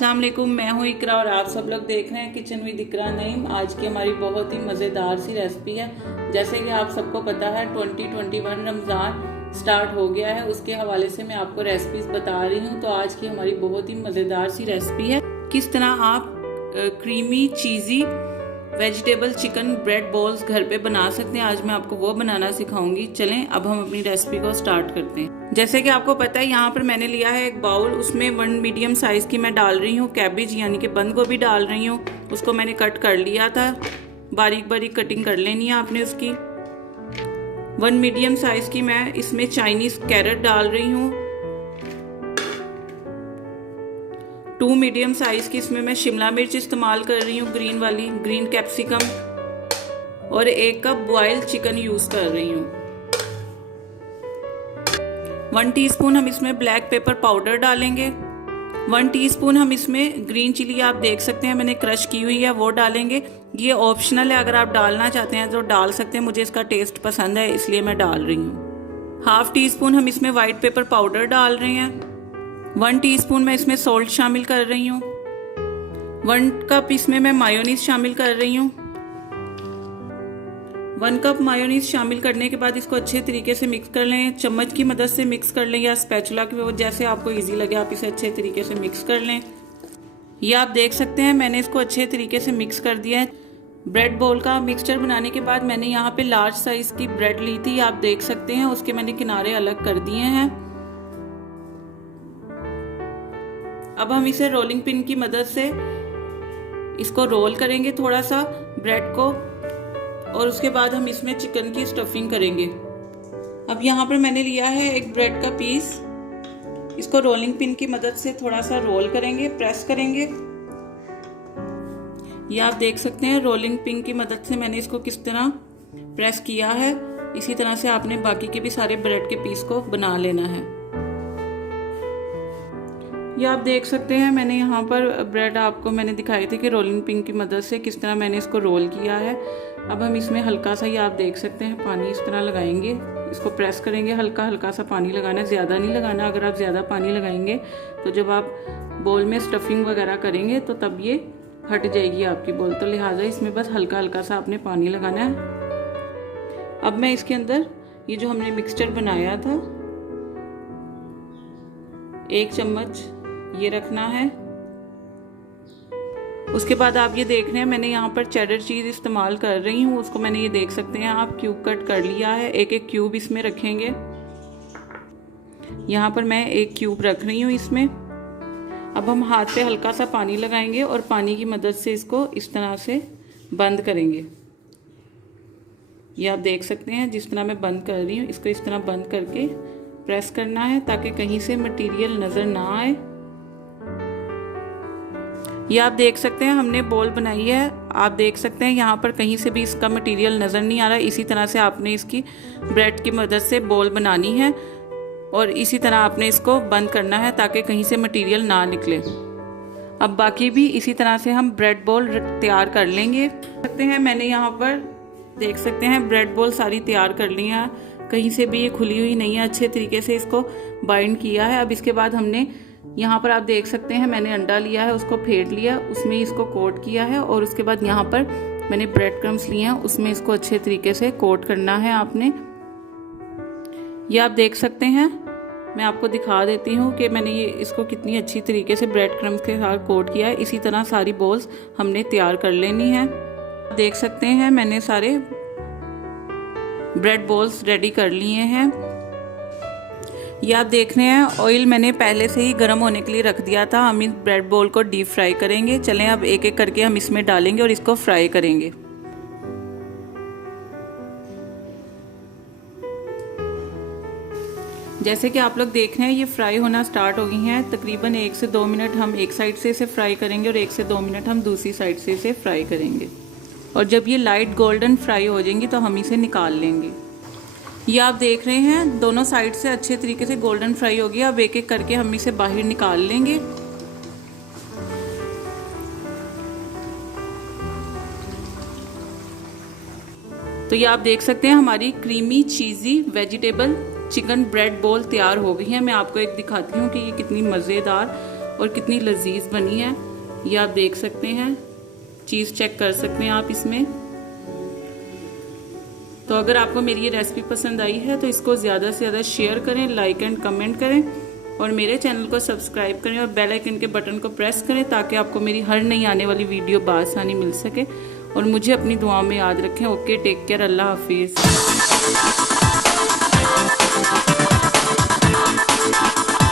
अस्सलाम वालेकुम, मैं हूँ इकरा और आप सब लोग देख रहे हैं किचन विद इकरा नईम। आज की हमारी बहुत ही मज़ेदार सी रेसिपी है। जैसे कि आप सबको पता है 2021 रमज़ान स्टार्ट हो गया है, उसके हवाले से मैं आपको रेसिपीज बता रही हूँ। तो आज की हमारी बहुत ही मज़ेदार सी रेसिपी है, किस तरह आप क्रीमी चीज़ी वेजिटेबल चिकन ब्रेड बॉल्स घर पे बना सकते हैं। आज मैं आपको वो बनाना सिखाऊंगी। चलें अब हम अपनी रेसिपी को स्टार्ट करते हैं। जैसे कि आपको पता है यहाँ पर मैंने लिया है एक बाउल, उसमें 1 मीडियम साइज की मैं डाल रही हूँ कैबेज यानी कि बंद गोभी डाल रही हूँ। उसको मैंने कट कर लिया था, बारीक बारीक कटिंग कर लेनी है आपने उसकी। 1 मीडियम साइज की मैं इसमें चाइनीज कैरेट डाल रही हूँ। 2 मीडियम साइज की इसमें मैं शिमला मिर्च इस्तेमाल कर रही हूँ, ग्रीन वाली, ग्रीन कैप्सिकम, और 1 कप बॉइल्ड चिकन यूज कर रही हूँ। 1 टीस्पून हम इसमें ब्लैक पेपर पाउडर डालेंगे। 1 टीस्पून हम इसमें ग्रीन चिली, आप देख सकते हैं मैंने क्रश की हुई है, वो डालेंगे। ये ऑप्शनल है, अगर आप डालना चाहते हैं तो डाल सकते हैं, मुझे इसका टेस्ट पसंद है इसलिए मैं डाल रही हूँ। 1/2 टीस्पून हम इसमें व्हाइट पेपर पाउडर डाल रहे हैं। 1 टीस्पून मैं इसमें सॉल्ट शामिल कर रही हूँ। 1 कप इसमें मैं मायोनीज शामिल कर रही हूँ। 1 कप मायोनीज शामिल करने के बाद इसको अच्छे तरीके से मिक्स कर लें। चम्मच की मदद से मिक्स कर लें या स्पैचुला की, जैसे आपको इजी लगे आप इसे अच्छे तरीके से मिक्स कर लें। ये आप देख सकते हैं मैंने इसको अच्छे तरीके से मिक्स कर दिया है। ब्रेड बॉल का मिक्सचर बनाने के बाद मैंने यहाँ पे लार्ज साइज की ब्रेड ली थी, आप देख सकते हैं, उसके मैंने किनारे अलग कर दिए हैं। अब हम इसे रोलिंग पिन की मदद से इसको रोल करेंगे थोड़ा सा ब्रेड को, और उसके बाद हम इसमें चिकन की स्टफिंग करेंगे। अब यहाँ पर मैंने लिया है एक ब्रेड का पीस, इसको रोलिंग पिन की मदद से थोड़ा सा रोल करेंगे, प्रेस करेंगे। ये आप देख सकते हैं रोलिंग पिन की मदद से मैंने इसको किस तरह प्रेस किया है। इसी तरह से आपने बाकी के भी सारे ब्रेड के पीस को बना लेना है। ये आप देख सकते हैं मैंने यहाँ पर ब्रेड आपको मैंने दिखाए थे कि रोलिंग पिन की मदद से किस तरह मैंने इसको रोल किया है। अब हम इसमें हल्का सा, ये आप देख सकते हैं, पानी इस तरह लगाएंगे, इसको प्रेस करेंगे, हल्का हल्का सा पानी लगाना है, ज़्यादा नहीं लगाना। अगर आप ज़्यादा पानी लगाएंगे तो जब आप बोल में स्टफिंग वगैरह करेंगे तो तब ये हट जाएगी आपकी बोल, तो लिहाजा इसमें बस हल्का हल्का सा आपने पानी लगाना है। अब मैं इसके अंदर ये जो हमने मिक्सचर बनाया था 1 चम्मच ये रखना है। उसके बाद आप ये देख रहे हैं मैंने यहाँ पर चेडर चीज इस्तेमाल कर रही हूँ, उसको मैंने ये देख सकते हैं आप क्यूब कट कर लिया है। एक क्यूब इसमें रखेंगे। यहाँ पर मैं 1 क्यूब रख रही हूँ इसमें। अब हम हाथ पे हल्का सा पानी लगाएंगे और पानी की मदद से इसको इस तरह से बंद करेंगे। ये आप देख सकते हैं जिस तरह मैं बंद कर रही हूँ, इसको इस तरह बंद करके प्रेस करना है ताकि कहीं से मटेरियल नजर ना आए। ये आप देख सकते हैं हमने बॉल बनाई है, आप देख सकते हैं यहाँ पर कहीं से भी इसका मटेरियल नज़र नहीं आ रहा। इसी तरह से आपने इसकी ब्रेड की मदद से बॉल बनानी है और इसी तरह आपने इसको बंद करना है ताकि कहीं से मटेरियल ना निकले। अब बाकी भी इसी तरह से हम ब्रेड बॉल तैयार कर लेंगे। सकते हैं मैंने यहाँ पर देख सकते हैं ब्रेड बॉल सारी तैयार कर ली है, कहीं से भी ये खुली हुई नहीं है, अच्छे तरीके से इसको बाइंड किया है। अब इसके बाद हमने यहाँ पर आप देख सकते हैं मैंने अंडा लिया है, उसको फेंट लिया, उसमें इसको कोट किया है, और उसके बाद यहाँ पर मैंने ब्रेड क्रम्स लिए हैं, उसमें इसको अच्छे तरीके से कोट करना है आपने। ये आप देख सकते हैं, मैं आपको दिखा देती हूँ कि मैंने ये इसको कितनी अच्छी तरीके से ब्रेड क्रम्स के साथ कोट किया है। इसी तरह सारी बॉल्स हमने तैयार कर लेनी है। देख सकते हैं मैंने सारे ब्रेड बॉल्स रेडी कर लिए हैं। ये आप देख रहे हैं ऑयल मैंने पहले से ही गर्म होने के लिए रख दिया था। हम इस ब्रेड बॉल को डीप फ्राई करेंगे। चलें अब एक एक करके हम इसमें डालेंगे और इसको फ्राई करेंगे। जैसे कि आप लोग देख रहे हैं ये फ्राई होना स्टार्ट हो गई हैं। तकरीबन 1 से 2 मिनट हम एक साइड से इसे फ्राई करेंगे और 1 से 2 मिनट हम दूसरी साइड से इसे फ्राई करेंगे, और जब ये लाइट गोल्डन फ्राई हो जाएंगी तो हम इसे निकाल लेंगे। ये आप देख रहे हैं दोनों साइड से अच्छे तरीके से गोल्डन फ्राई हो गया। अब एक एक करके हम इसे बाहर निकाल लेंगे। तो ये आप देख सकते हैं हमारी क्रीमी चीज़ी वेजिटेबल चिकन ब्रेड बॉल तैयार हो गई है। मैं आपको एक दिखाती हूँ कि ये कितनी मज़ेदार और कितनी लजीज बनी है ये आप देख सकते हैं। चीज़ चेक कर सकते हैं आप इसमें। तो अगर आपको मेरी ये रेसिपी पसंद आई है तो इसको ज़्यादा से ज़्यादा शेयर करें, लाइक एंड कमेंट करें और मेरे चैनल को सब्सक्राइब करें और बेल आइकन के बटन को प्रेस करें ताकि आपको मेरी हर नई आने वाली वीडियो बआसानी मिल सके। और मुझे अपनी दुआओं में याद रखें। ओके, टेक केयर, अल्लाह हाफिज़।